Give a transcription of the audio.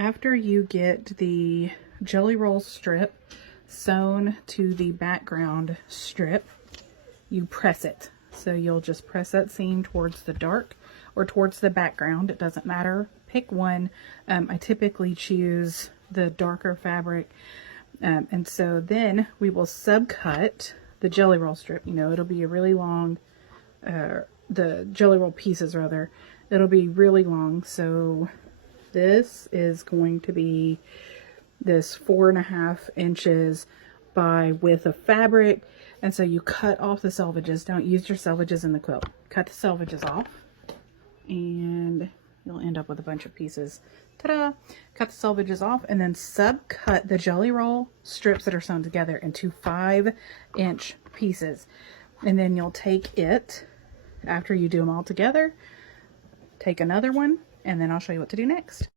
after you get the jelly roll strip sewn to the background strip, you press it. So you'll just press that seam towards the dark or towards the background. It doesn't matter. Pick one. I typically choose the darker fabric. And so then we will subcut the jelly roll strip. You know, it'll be a really long, the jelly roll pieces rather, it'll be really long. So this is going to be this 4.5 inches by width of fabric. And so you cut off the selvages. Don't use your selvages in the quilt. Cut the selvages off and you'll end up with a bunch of pieces. Ta-da! Cut the selvages off and then subcut the jelly roll strips that are sewn together into 5-inch pieces. And then you'll take it, after you do them all together, take another one, and then I'll show you what to do next.